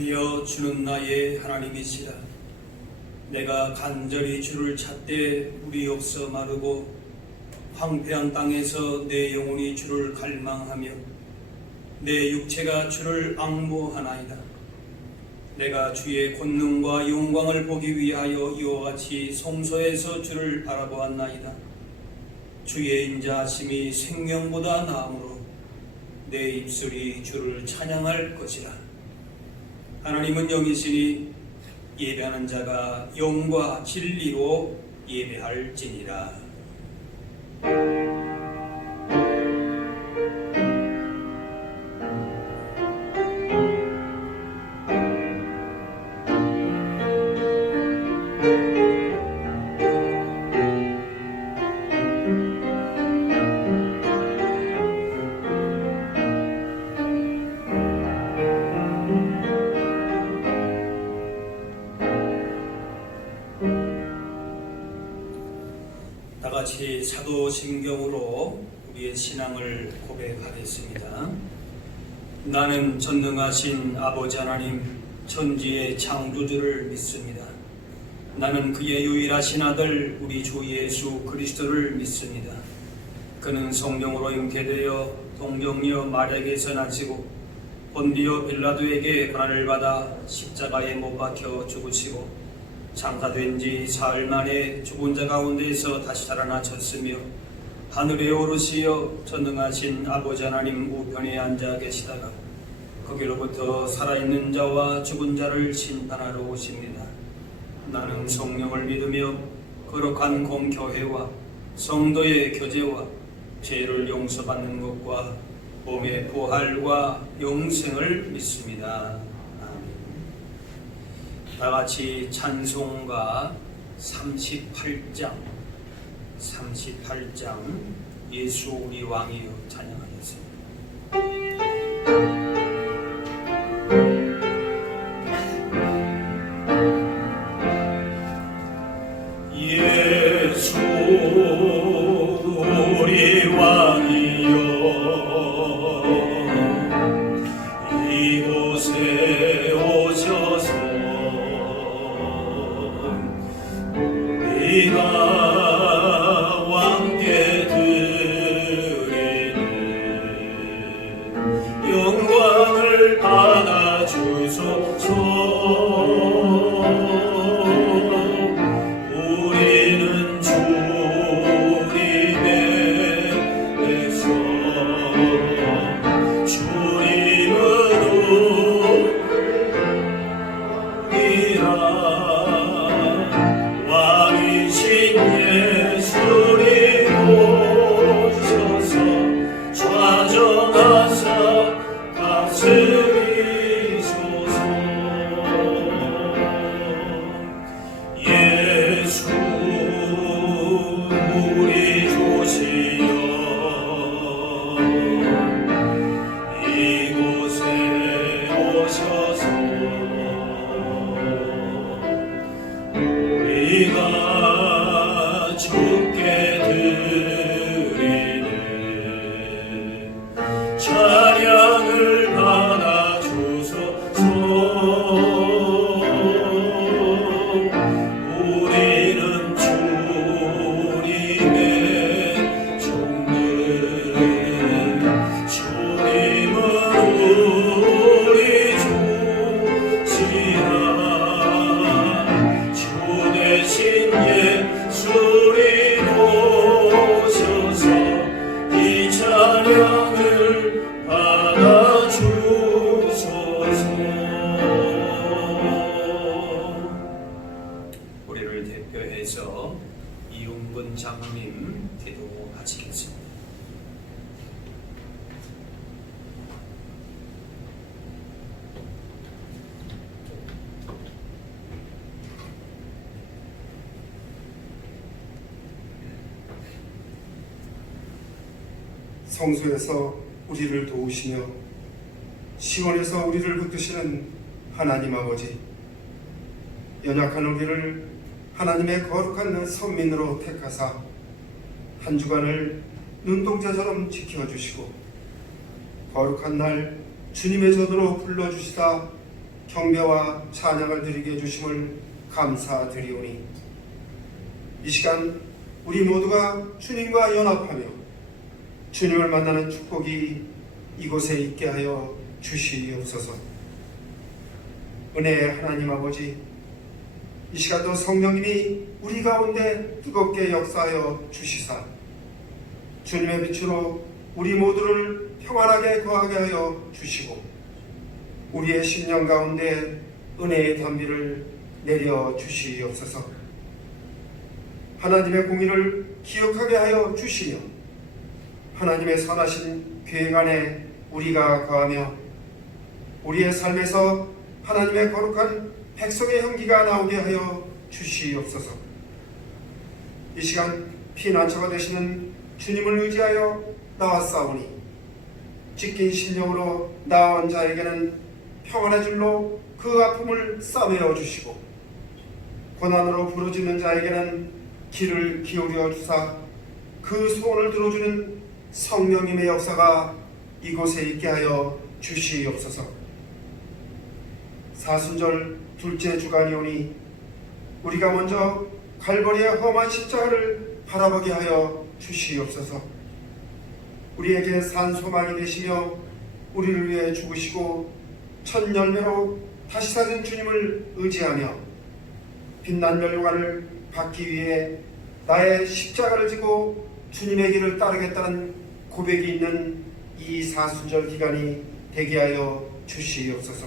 하나님이여 주는 나의 하나님이시라. 내가 간절히 주를 찾되 물이 없어 마르고 황폐한 땅에서 내 영혼이 주를 갈망하며 내 육체가 주를 앙모하나이다. 내가 주의 권능과 영광을 보기 위하여 이와 같이 성소에서 주를 바라보았나이다. 주의 인자하심이 생명보다 나으므로 내 입술이 주를 찬양할 것이라. 하나님은 영이시니 예배하는 자가 영과 진리로 예배할지니라. 다같이 사도신경으로 우리의 신앙을 고백하겠습니다. 나는 전능하신 아버지 하나님 천지의 창조주를 믿습니다. 나는 그의 유일하신 아들 우리 주 예수 그리스도를 믿습니다. 그는 성령으로 잉태되어 동정녀 마리아에게서 나시고 본디오 빌라도에게 고난을 받아 십자가에 못 박혀 죽으시고 장사된 지 사흘 만에 죽은 자 가운데에서 다시 살아나셨으며 하늘에 오르시어 전능하신 아버지 하나님 우편에 앉아 계시다가 거기로부터 살아있는 자와 죽은 자를 심판하러 오십니다. 나는 성령을 믿으며 거룩한 공교회와 성도의 교제와 죄를 용서받는 것과 몸의 부활과 영생을 믿습니다. 다같이 찬송가 38장 예수 우리 왕이여 찬양하겠습니다. 예수 우리 왕이여 이곳에 오셔서 우리가 왕께 드리는 영광을 받아주소서. 우리는 주님의 백성, 주님은 우리라. 예수님 오셔서 좌정하사 다스리소서. 예수 우리 주시여 이곳에 오셔서 우리가 주께 드리는 찬양을 받아주소서. 우리는 주님의 종들, 주님은 우리 주시라. 주 대신 예수님 오셔서 이 찬양을 받아주소서. 우리를 대표해서 이용근 장로님 기도하시겠습니다. 성소에서 우리를 도우시며 시온에서 우리를 붙드시는 하나님 아버지, 연약한 우리를 하나님의 거룩한 선민으로 택하사 한 주간을 눈동자처럼 지켜주시고 거룩한 날 주님의 전으로 불러주시다 경배와 찬양을 드리게 해주심을 감사드리오니 이 시간 우리 모두가 주님과 연합하며 주님을 만나는 축복이 이곳에 있게 하여 주시옵소서. 은혜의 하나님 아버지, 이 시간도 성령님이 우리 가운데 뜨겁게 역사하여 주시사 주님의 빛으로 우리 모두를 평안하게 거하게 하여 주시고 우리의 심령 가운데 은혜의 단비를 내려 주시옵소서. 하나님의 공의를 기억하게 하여 주시며 하나님의 선하신 계획 안에 우리가 거하며 우리의 삶에서 하나님의 거룩한 백성의 향기가 나오게 하여 주시옵소서. 이 시간 피난처가 되시는 주님을 의지하여 나왔사오니 찢긴 심령으로 나온 자에게는 평안의 줄로 그 아픔을 싸매어 주시고 고난으로 부르짖는 자에게는 귀를 기울여 주사 그 소원을 들어주는 성령님의 역사가 이곳에 있게 하여 주시옵소서. 사순절 둘째 주간이오니 우리가 먼저 갈보리의 험한 십자가를 바라보게 하여 주시옵소서. 우리에게 산 소망이 되시며 우리를 위해 죽으시고 첫 열매로 다시 사신 주님을 의지하며 빛난 멸류관을 받기 위해 나의 십자가를 지고 주님의 길을 따르겠다는 고백이 있는 이 사순절 기간이 되게 하여 주시옵소서.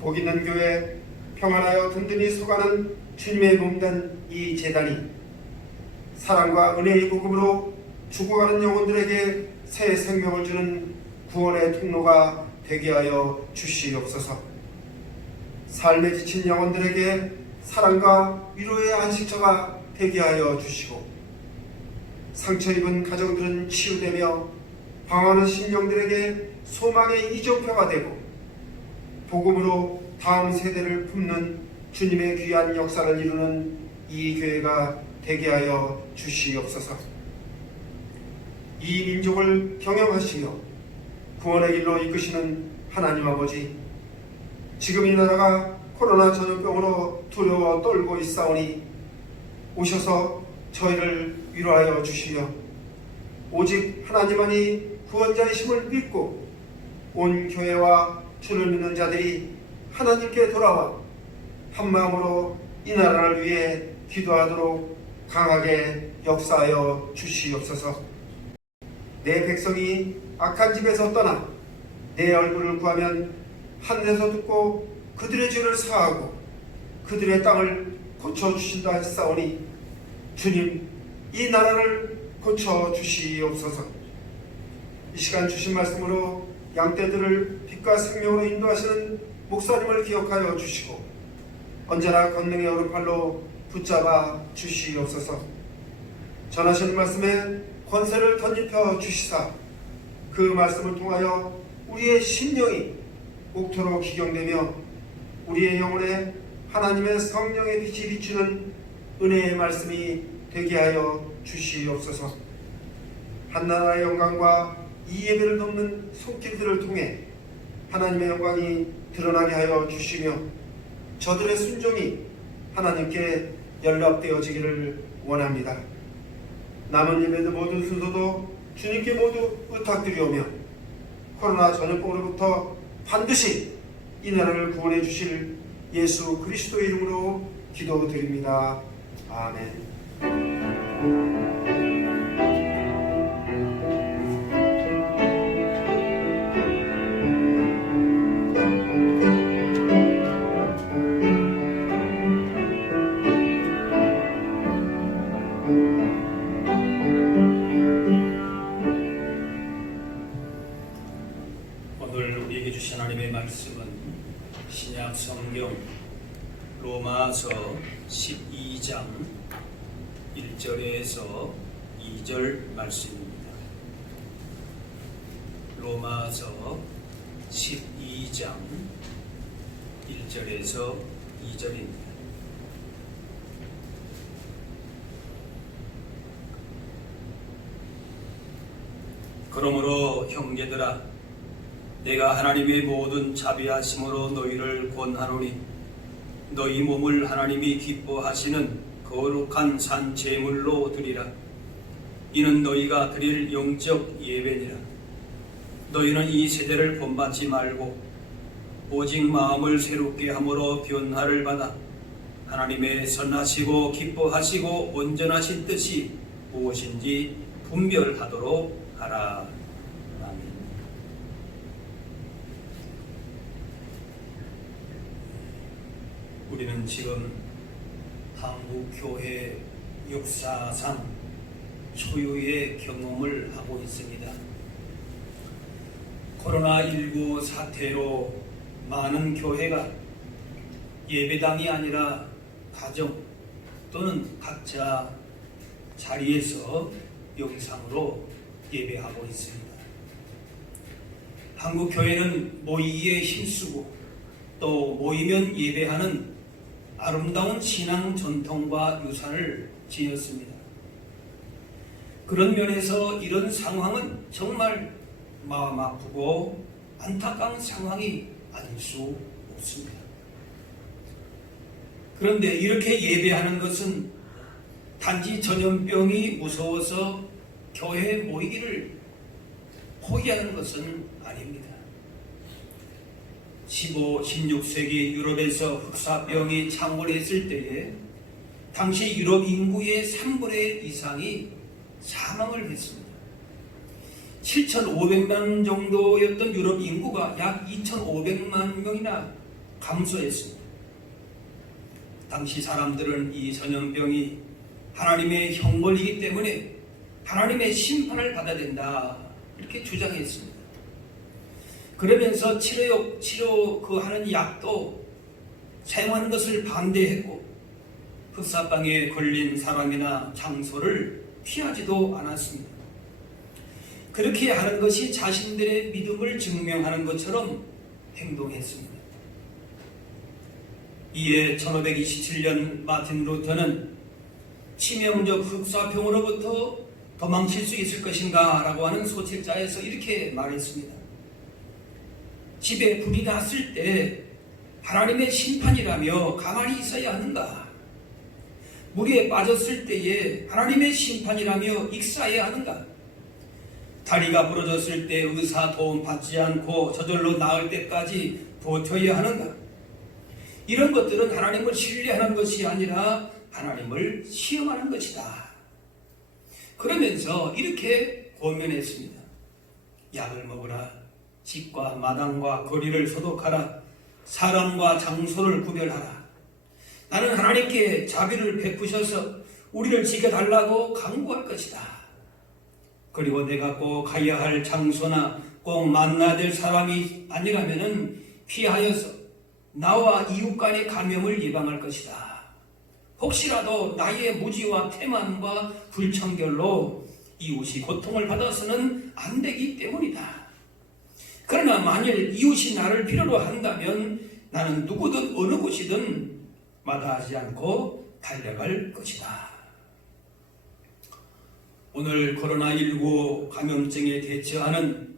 복 있는 교회, 평안하여 든든히 서가는 주님의 몸된 이 제단이 사랑과 은혜의 복음으로 죽어가는 영혼들에게 새 생명을 주는 구원의 통로가 되게 하여 주시옵소서. 삶에 지친 영혼들에게 사랑과 위로의 안식처가 되게 하여 주시고 상처 입은 가정들은 치유되며 방황하는 심령들에게 소망의 이정표가 되고 복음으로 다음 세대를 품는 주님의 귀한 역사를 이루는 이 교회가 되게 하여 주시옵소서. 이 민족을 경영하시며 구원의 길로 이끄시는 하나님 아버지, 지금 이 나라가 코로나 전염병으로 두려워 떨고 있사오니 오셔서 저희를 위로하여 주시며 오직 하나님만이 구원자이심을 믿고 온 교회와 주를 믿는 자들이 하나님께 돌아와 한마음으로 이 나라를 위해 기도하도록 강하게 역사하여 주시옵소서. 내 백성이 악한 집에서 떠나 내 얼굴을 구하면 하늘에서 듣고 그들의 죄를 사하고 그들의 땅을 고쳐주신다 했사오니 주님, 이 나라를 고쳐주시옵소서. 이 시간 주신 말씀으로 양떼들을 빛과 생명으로 인도하시는 목사님을 기억하여 주시고 언제나 권능의 오른팔로 붙잡아 주시옵소서. 전하시는 말씀에 권세를 덧입혀 주시사 그 말씀을 통하여 우리의 심령이 옥토로 기경되며 우리의 영혼에 하나님의 성령의 빛이 비추는 은혜의 말씀이 되게 하여 주시옵소서. 한나라의 영광과 이 예배를 돕는 손길들을 통해 하나님의 영광이 드러나게 하여 주시며 저들의 순종이 하나님께 연락되어지기를 원합니다. 남은 예배들 모든 순서도 주님께 모두 부탁드리오며 코로나 전염병으로부터 반드시 이 나라를 구원해 주실 예수 그리스도의 이름으로 기도드립니다. 아멘. 오늘 우리에게 주신 하나님의 말씀은 신약 성경 로마서 12장 1절에서 2절 말씀입니다. 로마서 12장 1절에서 2절입니다. 그러므로 형제들아, 내가 하나님의 모든 자비하심으로 너희를 권하노니 너희 몸을 하나님이 기뻐하시는 거룩한 산 제물로 드리라. 이는 너희가 드릴 영적 예배니라. 너희는 이 세대를 본받지 말고 오직 마음을 새롭게 함으로 변화를 받아 하나님의 선하시고 기뻐하시고 온전하신 뜻이 무엇인지 분별하도록 하라. 아멘. 우리는 지금 한국교회 역사상 초유의 경험을 하고 있습니다. 코로나19 사태로 많은 교회가 예배당이 아니라 가정 또는 각자 자리에서 영상으로 예배하고 있습니다. 한국 교회는 모이기에 힘쓰고 또 모이면 예배하는 아름다운 신앙 전통과 유산을 지녔습니다. 그런 면에서 이런 상황은 정말 마음 아프고 안타까운 상황이 아닐 수 없습니다. 그런데 이렇게 예배하는 것은 단지 전염병이 무서워서 교회에 모이기를 포기하는 것은 아닙니다. 15, 16세기 유럽에서 흑사병이 창궐했을 때에 당시 유럽 인구의 3분의 1 이상이 사망을 했습니다. 7,500만 정도였던 유럽 인구가 약 2,500만 명이나 감소했습니다. 당시 사람들은 이 전염병이 하나님의 형벌이기 때문에 하나님의 심판을 받아야 된다 이렇게 주장했습니다. 그러면서 치료 하는 약도 사용하는 것을 반대했고 흑사병에 걸린 사람이나 장소를 피하지도 않았습니다. 그렇게 하는 것이 자신들의 믿음을 증명하는 것처럼 행동했습니다. 이에 1527년 마틴 루터는 치명적 흑사병으로부터 도망칠 수 있을 것인가 라고 하는 소책자에서 이렇게 말했습니다. 집에 불이 났을 때 하나님의 심판이라며 가만히 있어야 하는가? 물에 빠졌을 때에 하나님의 심판이라며 익사해야 하는가? 다리가 부러졌을 때 의사 도움 받지 않고 저절로 나을 때까지 버텨야 하는가? 이런 것들은 하나님을 신뢰하는 것이 아니라 하나님을 시험하는 것이다. 그러면서 이렇게 권면했습니다. 약을 먹으라. 집과 마당과 거리를 소독하라. 사람과 장소를 구별하라. 나는 하나님께 자비를 베푸셔서 우리를 지켜달라고 강구할 것이다. 그리고 내가 꼭 가야 할 장소나 꼭 만나야 될 사람이 아니라면은 피하여서 나와 이웃 간의 감염을 예방할 것이다. 혹시라도 나의 무지와 태만과 불청결로 이웃이 고통을 받아서는 안 되기 때문이다. 그러나 만일 이웃이 나를 필요로 한다면 나는 누구든 어느 곳이든 마다하지 않고 달려갈 것이다. 오늘 코로나19 감염증에 대처하는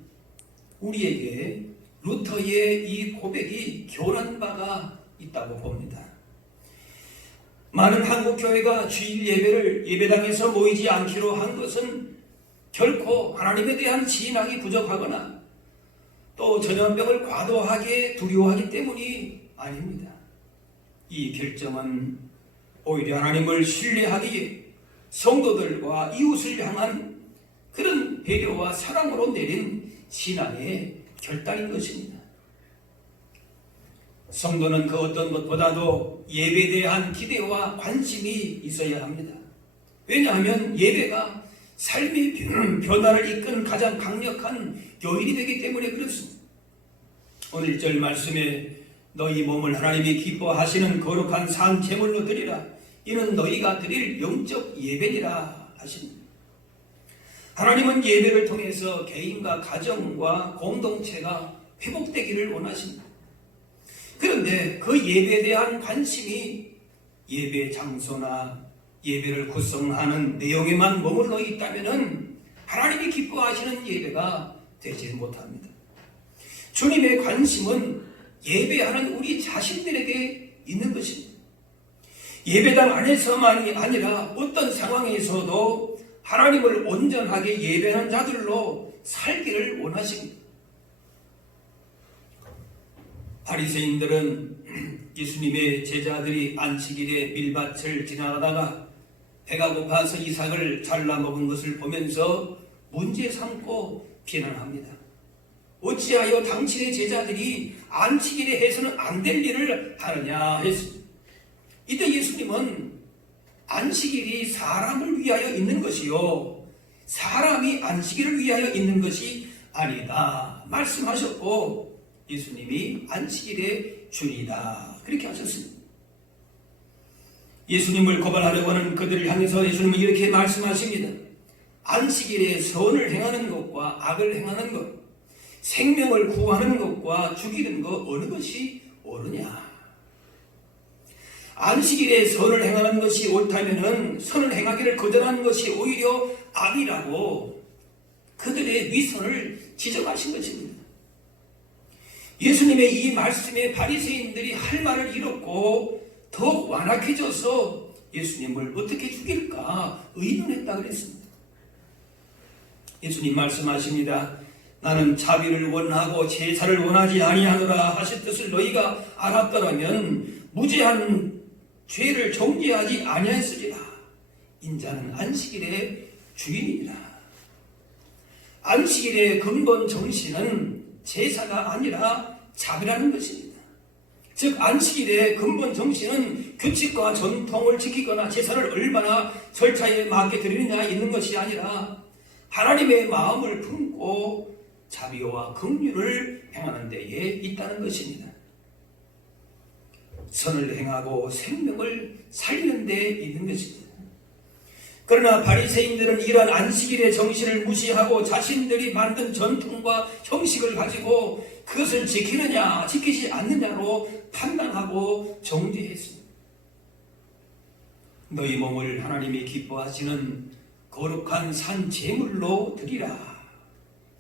우리에게 루터의 이 고백이 교훈한 바가 있다고 봅니다. 많은 한국 교회가 주일 예배를 예배당에서 모이지 않기로 한 것은 결코 하나님에 대한 신앙이 부족하거나 또 전염병을 과도하게 두려워하기 때문이 아닙니다. 이 결정은 오히려 하나님을 신뢰하기에 성도들과 이웃을 향한 그런 배려와 사랑으로 내린 신앙의 결단인 것입니다. 성도는 그 어떤 것보다도 예배에 대한 기대와 관심이 있어야 합니다. 왜냐하면 예배가 삶의 변화를 이끈 가장 강력한 요인이 되기 때문에 그렇습니다. 오늘 1절 말씀에 너희 몸을 하나님이 기뻐하시는 거룩한 산 제물로 드리라. 이는 너희가 드릴 영적 예배니라 하십니다. 하나님은 예배를 통해서 개인과 가정과 공동체가 회복되기를 원하십니다. 그런데 그 예배에 대한 관심이 예배 장소나 예배를 구성하는 내용에만 머물러 있다면 하나님이 기뻐하시는 예배가 되지 못합니다. 주님의 관심은 예배하는 우리 자신들에게 있는 것입니다. 예배당 안에서만이 아니라 어떤 상황에서도 하나님을 온전하게 예배하는 자들로 살기를 원하십니다. 바리새인들은 예수님의 제자들이 안식일에 밀밭을 지나가다가 배가 고파서 이삭을 잘라 먹은 것을 보면서 문제 삼고 비난합니다. 어찌하여 당신의 제자들이 안식일에 해서는 안 될 일을 하느냐 했습니다. 이때 예수님은 안식일이 사람을 위하여 있는 것이요 사람이 안식일을 위하여 있는 것이 아니다 말씀하셨고, 예수님이 안식일의 주이다 그렇게 하셨습니다. 예수님을 고발하려고 하는 그들을 향해서 예수님은 이렇게 말씀하십니다. 안식일에 선을 행하는 것과 악을 행하는 것, 생명을 구하는 것과 죽이는 것 어느 것이 옳으냐. 안식일에 선을 행하는 것이 옳다면은 선을 행하기를 거절하는 것이 오히려 악이라고 그들의 위선을 지적하신 것입니다. 예수님의 이 말씀에 바리새인들이 할 말을 잃었고 더욱 완악해져서 예수님을 어떻게 죽일까 의논했다 그랬습니다. 예수님 말씀하십니다. 나는 자비를 원하고 제사를 원하지 아니하노라 하실 뜻을 너희가 알았더라면 무죄한 죄를 정죄하지 아니하였으리라. 인자는 안식일의 주인이라. 안식일의 근본 정신은 제사가 아니라 자비라는 것입니다. 즉 안식일의 근본 정신은 규칙과 전통을 지키거나 제사를 얼마나 절차에 맞게 드리느냐 있는 것이 아니라 하나님의 마음을 품고 자비와 긍휼을 행하는 데에 있다는 것입니다. 선을 행하고 생명을 살리는 데 있는 것입니다. 그러나 바리새인들은 이러한 안식일의 정신을 무시하고 자신들이 만든 전통과 형식을 가지고 그것을 지키느냐 지키지 않느냐로 판단하고 정죄했습니다. 너희 몸을 하나님이 기뻐하시는 거룩한 산 제물로 드리라.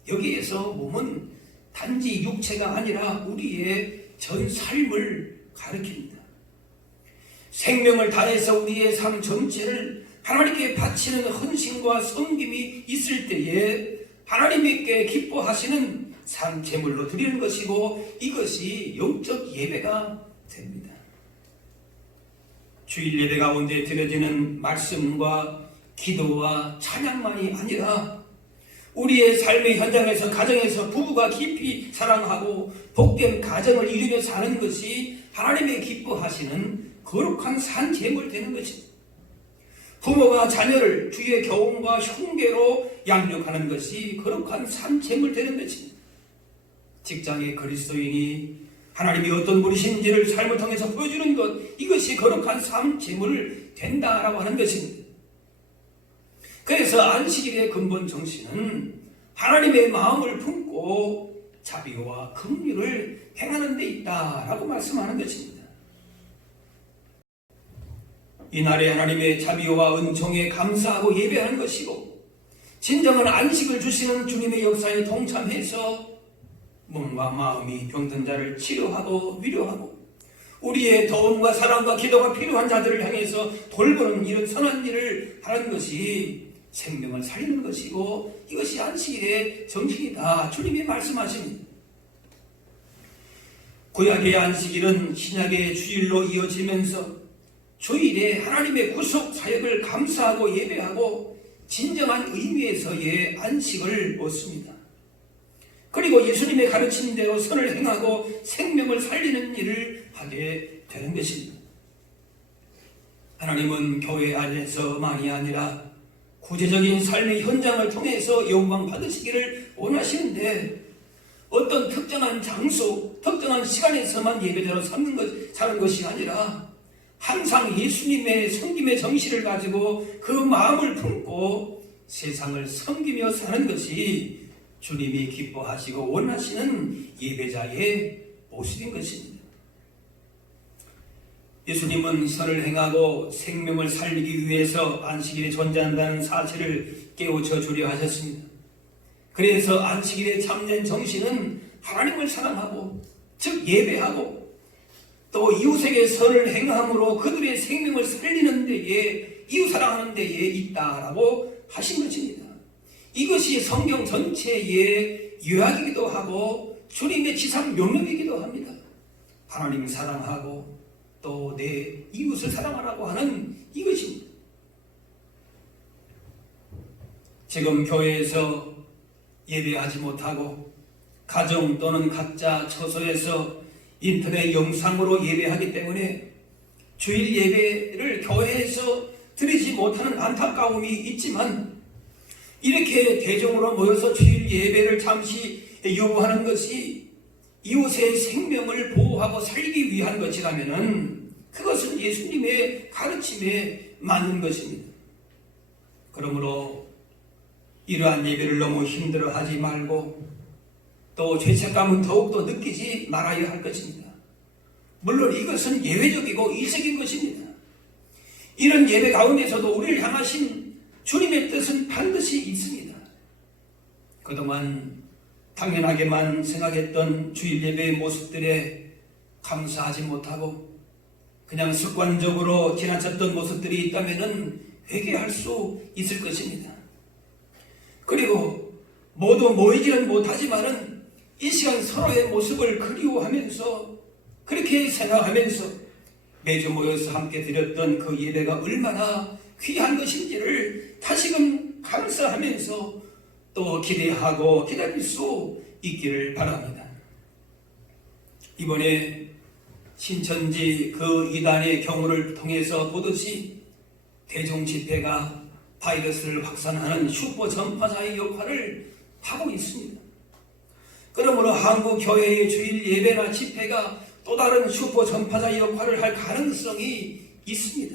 여기에서 몸은 단지 육체가 아니라 우리의 전 삶을 가리킵니다. 생명을 다해서 우리의 삶 전체를 하나님께 바치는 헌신과 섬김이 있을 때에 하나님께 기뻐하시는 산 제물로 드리는 것이고 이것이 영적 예배가 됩니다. 주일 예배 가운데 드려지는 말씀과 기도와 찬양만이 아니라 우리의 삶의 현장에서 가정에서 부부가 깊이 사랑하고 복된 가정을 이루며 사는 것이 하나님의 기뻐하시는 거룩한 산 제물 되는 것입니다. 부모가 자녀를 주의 교훈과 흉계로 양육하는 것이 거룩한 산 제물 되는 것입니다. 직장의 그리스도인이 하나님이 어떤 분이신지를 삶을 통해서 보여주는 것, 이것이 거룩한 산 제물 된다라고 하는 것입니다. 그래서 안식일의 근본 정신은 하나님의 마음을 품고 자비와 긍휼을 행하는 데 있다라고 말씀하는 것입니다. 이날에 하나님의 자비와 은총에 감사하고 예배하는 것이고 진정한 안식을 주시는 주님의 역사에 동참해서 몸과 마음이 병든 자를 치료하고 위로하고 우리의 도움과 사랑과 기도가 필요한 자들을 향해서 돌보는 이런 선한 일을 하는 것이 생명을 살리는 것이고 이것이 안식일의 정신이다. 주님이 말씀하십니다. 구약의 안식일은 신약의 주일로 이어지면서 주일에 하나님의 구속 사역을 감사하고 예배하고 진정한 의미에서의 안식을 얻습니다. 그리고 예수님의 가르친 대로 선을 행하고 생명을 살리는 일을 하게 되는 것입니다. 하나님은 교회 안에서만이 아니라 구체적인 삶의 현장을 통해서 영광 받으시기를 원하시는데 어떤 특정한 장소, 특정한 시간에서만 예배자로 사는 것이 아니라 항상 예수님의 섬김의 정신을 가지고 그 마음을 품고 세상을 섬기며 사는 것이 주님이 기뻐하시고 원하시는 예배자의 모습인 것입니다. 예수님은 선을 행하고 생명을 살리기 위해서 안식일에 존재한다는 사실을 깨우쳐 주려 하셨습니다. 그래서 안식일의 참된 정신은 하나님을 사랑하고 즉 예배하고 또 이웃에게 선을 행함으로 그들의 생명을 살리는 데에 이웃 사랑하는 데에 있다라고 하신 것입니다. 이것이 성경 전체의 요약이기도 하고 주님의 지상 명령이기도 합니다. 하나님을 사랑하고 또 내 이웃을 사랑하라고 하는 이것입니다. 지금 교회에서 예배하지 못하고 가정 또는 각자 처소에서 인터넷 영상으로 예배하기 때문에 주일 예배를 교회에서 드리지 못하는 안타까움이 있지만 이렇게 대중으로 모여서 주일 예배를 잠시 요구하는 것이 이웃의 생명을 보호하고 살리기 위한 것이라면 그것은 예수님의 가르침에 맞는 것입니다. 그러므로 이러한 예배를 너무 힘들어하지 말고 또 죄책감은 더욱더 느끼지 말아야 할 것입니다. 물론 이것은 예외적이고 이색인 것입니다. 이런 예배 가운데서도 우리를 향하신 주님의 뜻은 반드시 있습니다. 그동안 당연하게만 생각했던 주일 예배의 모습들에 감사하지 못하고 그냥 습관적으로 지나쳤던 모습들이 있다면 회개할 수 있을 것입니다. 그리고 모두 모이지는 못하지만은 이 시간 서로의 모습을 그리워하면서 그렇게 생각하면서 매주 모여서 함께 드렸던 그 예배가 얼마나 귀한 것인지를 다시금 감사하면서 또 기대하고 기다릴 수 있기를 바랍니다. 이번에 신천지 그 이단의 경우를 통해서 보듯이 대중집회가 바이러스를 확산하는 슈퍼 전파자의 역할을 하고 있습니다. 그러므로 한국 교회의 주일 예배나 집회가 또 다른 슈퍼 전파자의 역할을 할 가능성이 있습니다.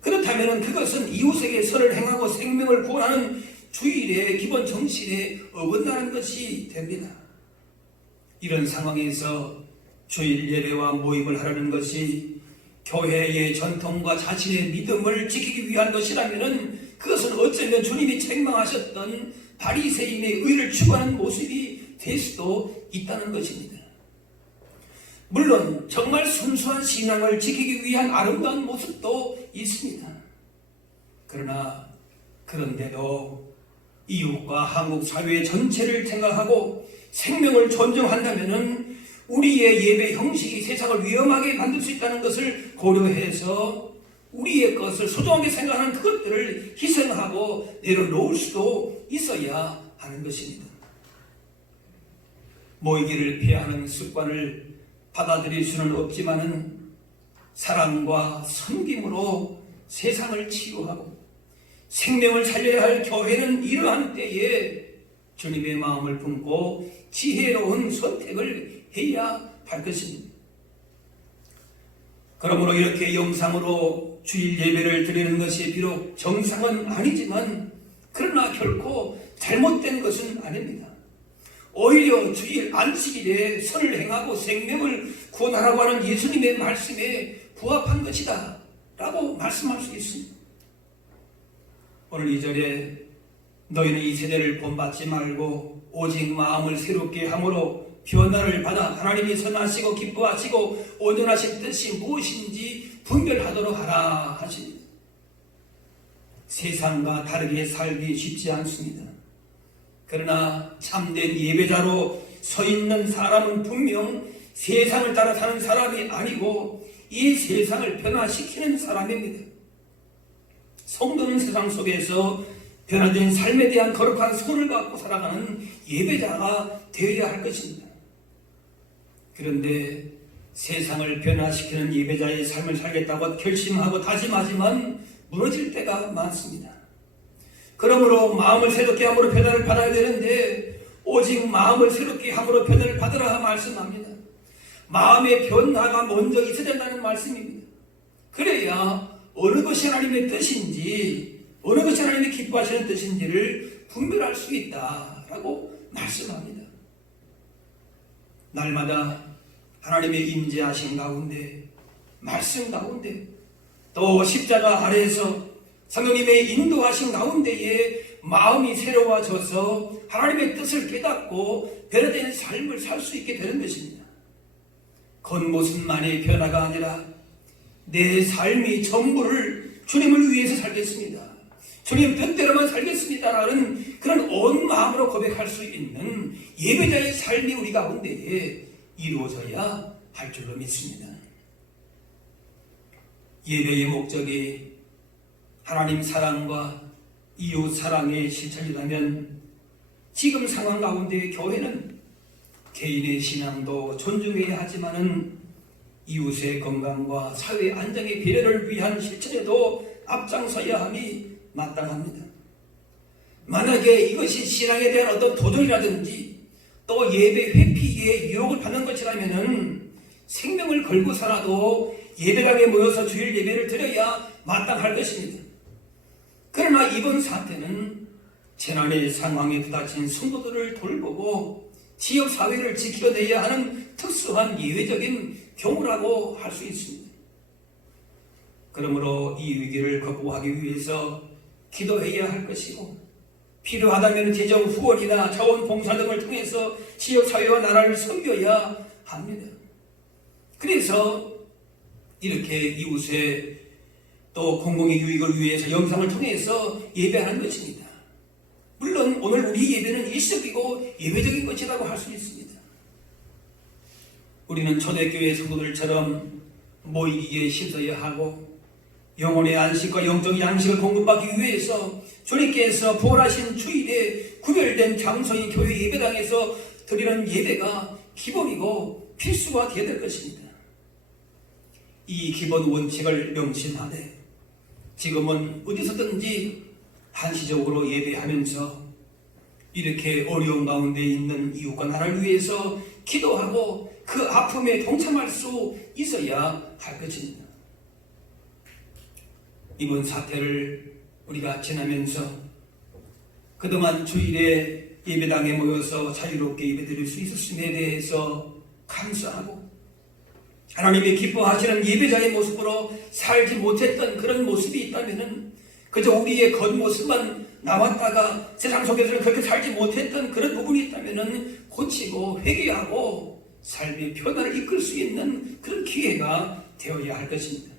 그렇다면 그것은 이웃에게 선을 행하고 생명을 구원하는 주일의 기본 정신에 어긋나는 것이 됩니다. 이런 상황에서 주일 예배와 모임을 하려는 것이 교회의 전통과 자신의 믿음을 지키기 위한 것이라면 그것은 어쩌면 주님이 책망하셨던 바리새인의 의를 추구하는 모습이 될 수도 있다는 것입니다. 물론 정말 순수한 신앙을 지키기 위한 아름다운 모습도 있습니다. 그러나 그런데도 이웃과 한국 사회 전체를 생각하고 생명을 존중한다면 우리의 예배 형식이 세상을 위험하게 만들 수 있다는 것을 고려해서 우리의 것을 소중하게 생각하는 그것들을 희생하고 내려놓을 수도 있어야 하는 것입니다. 모이기를 피하는 습관을 받아들일 수는 없지만은 사랑과 섬김으로 세상을 치유하고 생명을 살려야 할 교회는 이러한 때에 주님의 마음을 품고 지혜로운 선택을 해야 할 것입니다. 그러므로 이렇게 영상으로 주일 예배를 드리는 것이 비록 정상은 아니지만 그러나 결코 잘못된 것은 아닙니다. 오히려 주일 안식일에 선을 행하고 생명을 구원하라고 하는 예수님의 말씀에 부합한 것이다 라고 말씀할 수 있습니다. 오늘 2절에 너희는 이 세대를 본받지 말고 오직 마음을 새롭게 함으로 변화를 받아 하나님이 선하시고 기뻐하시고 온전하신 뜻이 무엇인지 분별하도록 하라 하십니다. 세상과 다르게 살기 쉽지 않습니다. 그러나 참된 예배자로 서 있는 사람은 분명 세상을 따라 사는 사람이 아니고 이 세상을 변화시키는 사람입니다. 성도는 세상 속에서 변화된 삶에 대한 거룩한 손을 갖고 살아가는 예배자가 되어야 할 것입니다. 그런데 세상을 변화시키는 예배자의 삶을 살겠다고 결심하고 다짐하지만 무너질 때가 많습니다. 그러므로 마음을 새롭게 함으로 변화를 받아야 되는데 오직 마음을 새롭게 함으로 변화를 받으라 말씀합니다. 마음의 변화가 먼저 있어야 된다는 말씀입니다. 그래야 어느 것이 하나님의 뜻인지 어느 것이 하나님이 기뻐하시는 뜻인지를 분별할 수 있다라고 말씀합니다. 날마다 하나님의 임재하신 가운데 말씀 가운데 또 십자가 아래에서 성령님의 인도하신 가운데에 마음이 새로워져서 하나님의 뜻을 깨닫고 변화된 삶을 살 수 있게 되는 것입니다. 겉모습만의 변화가 아니라 내 삶이 전부를 주님을 위해서 살겠습니다. 주님 뜻대로만 살겠습니다라는 그런 온 마음으로 고백할 수 있는 예배자의 삶이 우리 가운데에 이루어져야 할 줄로 믿습니다. 예배의 목적이 하나님 사랑과 이웃 사랑의 실천이라면 지금 상황 가운데 교회는 개인의 신앙도 존중해야 하지만은 이웃의 건강과 사회 안정의 배려를 위한 실천에도 앞장서야 함이 마땅합니다. 만약에 이것이 신앙에 대한 어떤 도전이라든지 또 예배 회피에 유혹을 받는 것이라면은 생명을 걸고 살아도 예배당에 모여서 주일 예배를 드려야 마땅할 것입니다. 그러나 이번 사태는 재난의 상황에 부딪힌 성도들을 돌보고 지역 사회를 지켜내야 하는 특수한 예외적인 경우라고 할 수 있습니다. 그러므로 이 위기를 극복하기 위해서 기도해야 할 것이고 필요하다면 재정 후원이나 자원봉사 등을 통해서 지역사회와 나라를 섬겨야 합니다. 그래서 이렇게 이웃의 또 공공의 유익을 위해서 영상을 통해서 예배하는 것입니다. 물론 오늘 우리 예배는 일시적이고 예외적인 것이라고 할 수 있습니다. 우리는 초대교회 성도들처럼 모이기에 힘써야 하고 영혼의 안식과 영적 양식을 공급받기 위해서 주님께서 부활하신 주일에 구별된 장소인 교회 예배당에서 드리는 예배가 기본이고 필수가 되어야 될 것입니다. 이 기본 원칙을 명심하되 지금은 어디서든지 한시적으로 예배하면서 이렇게 어려운 가운데 있는 이웃과 나라를 위해서 기도하고 그 아픔에 동참할 수 있어야 할 것입니다. 이번 사태를 우리가 지나면서 그동안 주일에 예배당에 모여서 자유롭게 예배드릴 수 있었음에 대해서 감사하고 하나님이 기뻐하시는 예배자의 모습으로 살지 못했던 그런 모습이 있다면 그저 우리의 겉모습만 나왔다가 세상 속에서는 그렇게 살지 못했던 그런 부분이 있다면 고치고 회개하고 삶의 변화를 이끌 수 있는 그런 기회가 되어야 할 것입니다.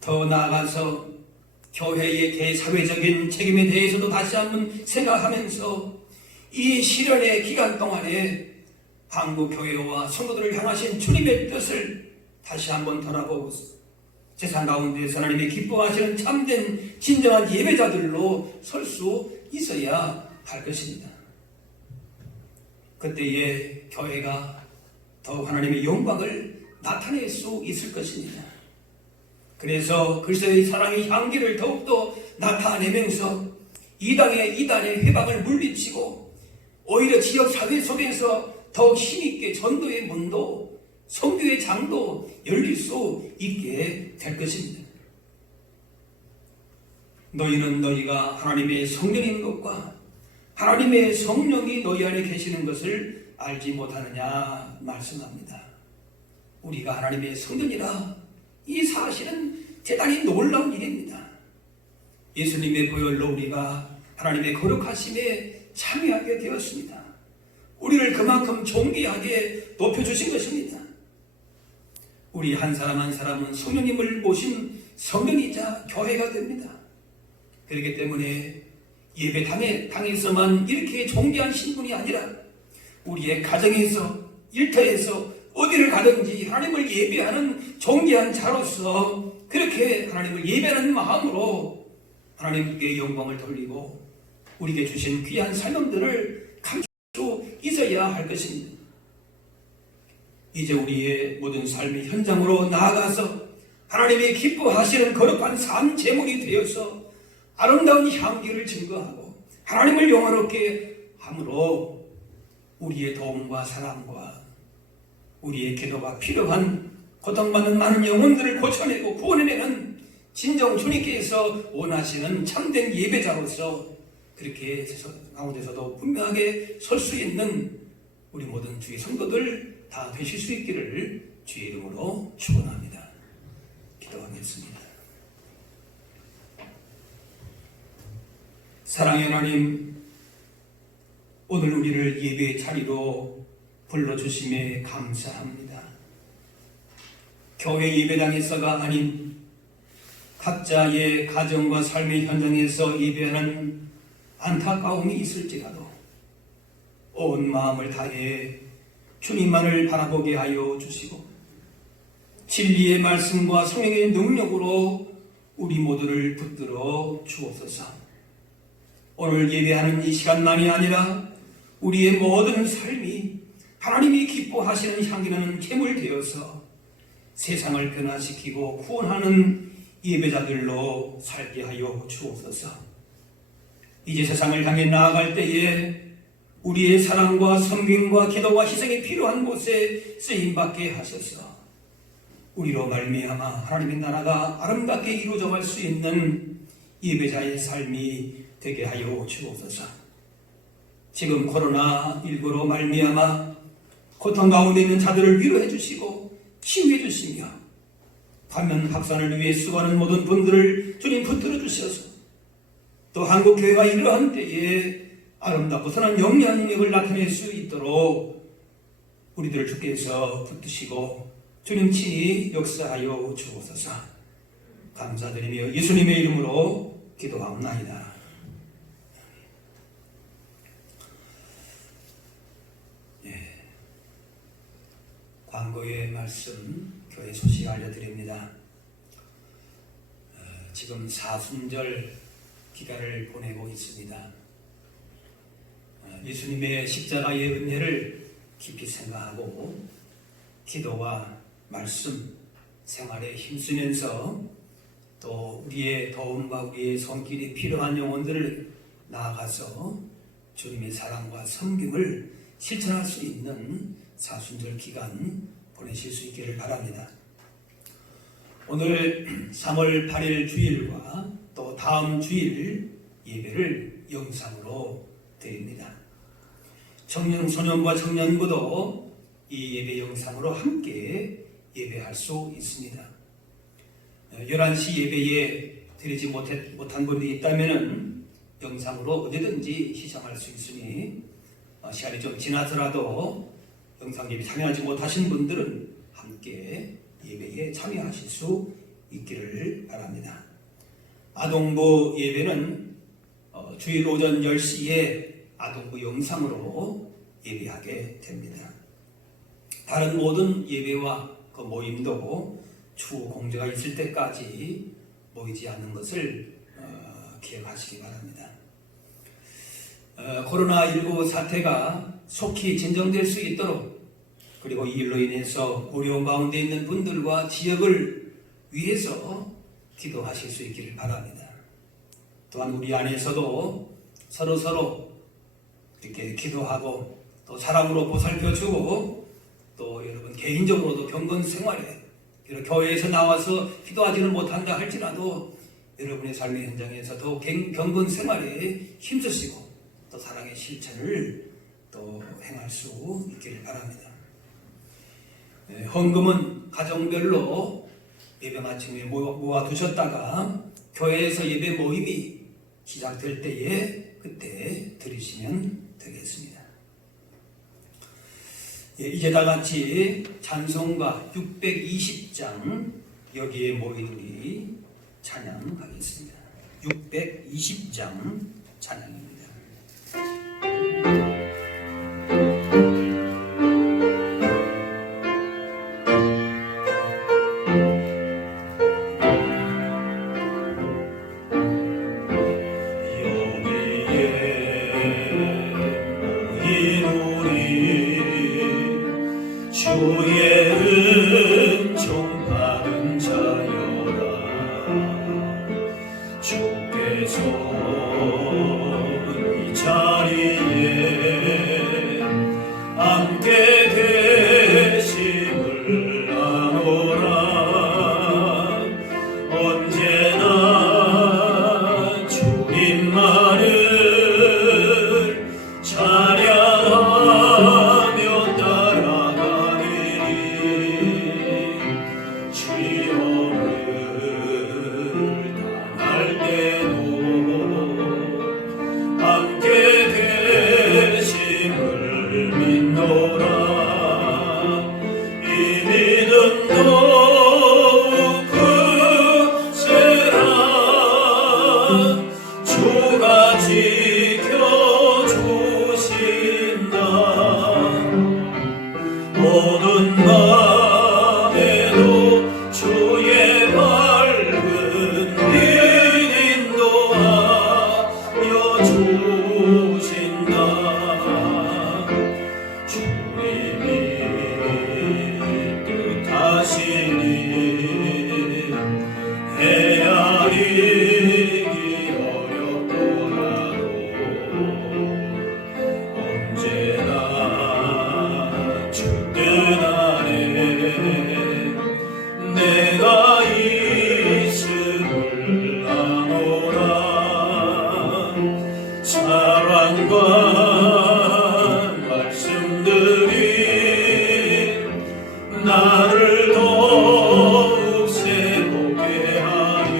더 나아가서 교회의 대사회적인 책임에 대해서도 다시 한번 생각하면서 이 시련의 기간 동안에 한국교회와 성도들을 향하신 주님의 뜻을 다시 한번 돌아보고 세상 가운데서 하나님의 기뻐하시는 참된 진정한 예배자들로 설 수 있어야 할 것입니다. 그때에 교회가 더욱 하나님의 영광을 나타낼 수 있을 것입니다. 그래서 그리스도의 사랑의 향기를 더욱더 나타내면서 이단의 회방을 물리치고 오히려 지역 사회 속에서 더욱 힘있게 전도의 문도 선교의 장도 열릴 수 있게 될 것입니다. 너희는 너희가 하나님의 성령인 것과 하나님의 성령이 너희 안에 계시는 것을 알지 못하느냐 말씀합니다. 우리가 하나님의 성전이라 이 사실은 대단히 놀라운 일입니다. 예수님의 보혈로 우리가 하나님의 거룩하심에 참여하게 되었습니다. 우리를 그만큼 존귀하게 높여주신 것입니다. 우리 한 사람 한 사람은 성령님을 모신 성령이자 교회가 됩니다. 그렇기 때문에 예배당에서만 이렇게 존귀한 신분이 아니라 우리의 가정에서 일터에서 어디를 가든지 하나님을 예배하는 존귀한 자로서 그렇게 하나님을 예배하는 마음으로 하나님께 영광을 돌리고 우리에게 주신 귀한 삶들을 감출 수 있어야 할 것입니다. 이제 우리의 모든 삶의 현장으로 나아가서 하나님이 기뻐하시는 거룩한 삶 제물이 되어서 아름다운 향기를 증거하고 하나님을 영화롭게 함으로 우리의 도움과 사랑과 우리의 기도가 필요한 고통받는 많은 영혼들을 고쳐내고 구원해내는 진정 주님께서 원하시는 참된 예배자로서 그렇게 가운데서도 분명하게 설 수 있는 우리 모든 주의 성도들 다 되실 수 있기를 주의 이름으로 축원합니다. 기도하겠습니다. 사랑의 하나님, 오늘 우리를 예배 자리로 불러주심에 감사합니다. 교회 예배당에서가 아닌 각자의 가정과 삶의 현장에서 예배하는 안타까움이 있을지라도 온 마음을 다해 주님만을 바라보게 하여 주시고 진리의 말씀과 성령의 능력으로 우리 모두를 붙들어 주옵소서. 오늘 예배하는 이 시간만이 아니라 우리의 모든 삶이 하나님이 기뻐하시는 향기나는 제물 되어서 세상을 변화시키고 구원하는 예배자들로 살게 하여 주옵소서. 이제 세상을 향해 나아갈 때에 우리의 사랑과 섬김과 기도와 희생이 필요한 곳에 쓰임받게 하셔서 우리로 말미암아 하나님의 나라가 아름답게 이루어져갈 수 있는 예배자의 삶이 되게 하여 주옵소서. 지금 코로나19로 말미암아 고통 가운데 있는 자들을 위로해 주시고 치유해 주시며 감염 확산을 위해 수고하는 모든 분들을 주님 붙들어 주셔서 또 한국교회가 이러한 때에 아름답고 선한 영향력을 나타낼 수 있도록 우리들을 주께서 붙드시고 주님 친히 역사하여 주옵소서. 감사드리며 예수님의 이름으로 기도하옵나이다. 광고의 말씀, 교회 소식 알려드립니다. 지금 사순절 기간을 보내고 있습니다. 예수님의 십자가의 은혜를 깊이 생각하고 기도와 말씀 생활에 힘쓰면서 또 우리의 도움과 우리의 손길이 필요한 영혼들을 나아가서 주님의 사랑과 섬김을 실천할 수 있는 사순절 기간 보내실 수 있기를 바랍니다. 오늘 3월 8일 주일과 또 다음 주일 예배를 영상으로 드립니다. 청년, 소년과 청년부도 이 예배 영상으로 함께 예배할 수 있습니다. 11시 예배에 드리지 못한 분들이 있다면 영상으로 언제든지 시청할 수 있으니 시간이 좀 지나더라도 영상 예배 참여하지 못하신 분들은 함께 예배에 참여하실 수 있기를 바랍니다. 아동부 예배는 주일 오전 10시에 아동부 영상으로 예배하게 됩니다. 다른 모든 예배와 그 모임도 추후 공지가 있을 때까지 모이지 않는 것을 기억하시기 바랍니다. 코로나19 사태가 속히 진정될 수 있도록 그리고 이 일로 인해서 어려운 가운데 있는 분들과 지역을 위해서 기도하실 수 있기를 바랍니다. 또한 우리 안에서도 서로 이렇게 기도하고 또 사랑으로 보살펴주고 또 여러분 개인적으로도 경건 생활에 교회에서 나와서 기도하지는 못한다 할지라도 여러분의 삶의 현장에서도 경건 생활에 힘쓰시고 또 사랑의 실천을 또 행할 수 있기를 바랍니다. 헌금은 가정별로 예배 마침에 모아두셨다가 교회에서 예배 모임이 시작될 때에 그때 드리시면 되겠습니다. 이제 다 같이 찬송가 620장 여기에 모이들이 찬양하겠습니다. 620장 찬양입니다. 주의 은총 받은 자여라 주께서 이 자리에 하시니 헤아리기 어렵더라도 언제나 주뜻 안에 내가 있음을 아노라. 사랑과 말씀들이 나를 더욱 새롭게 하니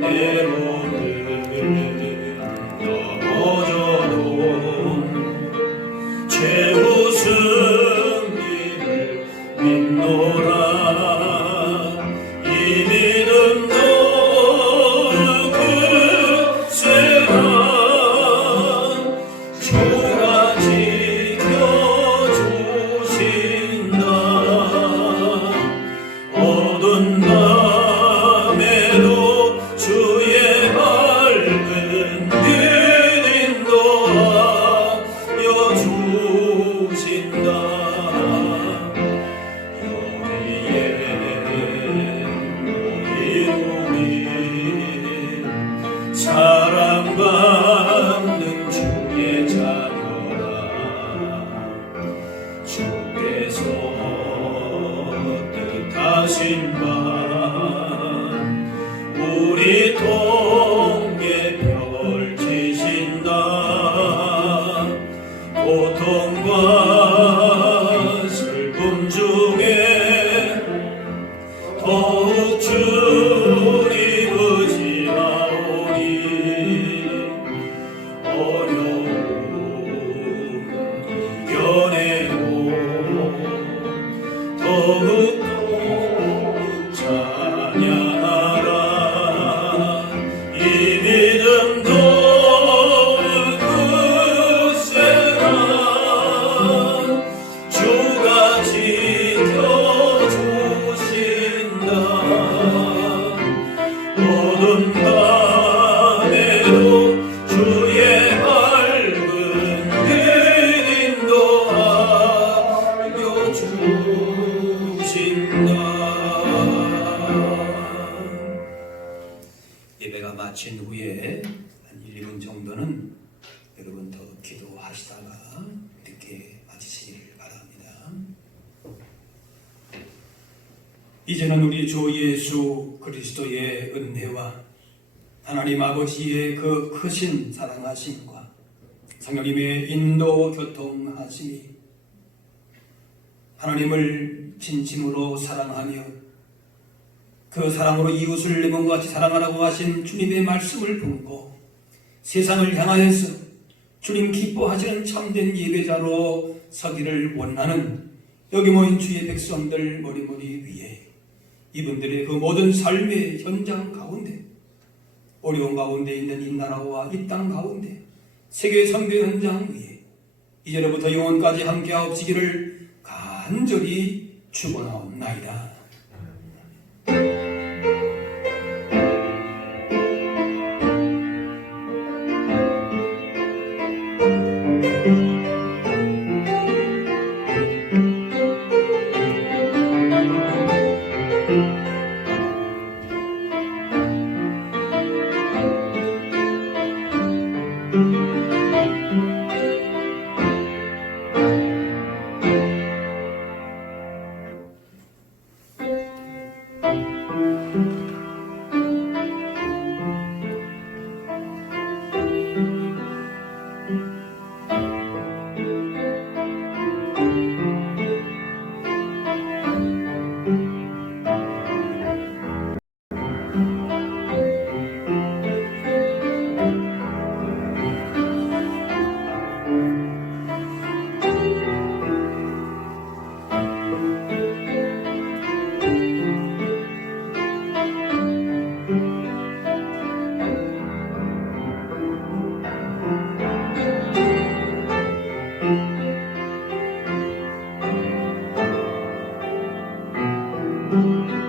때로는 넘어져도 최후 승리를 믿노라. 이 믿음도 그세라 주가 지켜주신다. 어두운 밤에도 주의 밝은 빛 인도하여 주신다. 여기에 모이노니 사랑받는 주의 자녀라. 주께서 뜻하신 바 우리 통에 펼치신다. 고통과 슬픔 중에 더욱 주님 의지하오니 어려움 이겨내고 더욱 찬양하라. 이 믿음도 그세라 주가 지켜주신다. 어두운 밤에도 주의 밝은 빛 인도하여 주신다. 예배가 마친 후에 한 1, 2분 정도는 여러분 더 기도하시다가 이렇게 마치시기를 바랍니다. 이제는 우리 주 예수 그리스도의 은혜와 하나님 아버지의 그 크신 사랑하심과 성령님의 인도 교통하심이 하나님을 진심으로 사랑하며 그 사랑으로 이웃을 내 몸과 같이 사랑하라고 하신 주님의 말씀을 품고 세상을 향하여서 주님 기뻐하시는 참된 예배자로 서기를 원하는 여기 모인 주의 백성들 머리머리 위에 이분들의 그 모든 삶의 현장 가운데 어려운 가운데 있는 이 나라와 이 땅 가운데 세계 선교 현장 위에 이제로부터 영원까지 함께하옵시기를 간절히 축원하옵나이다. 주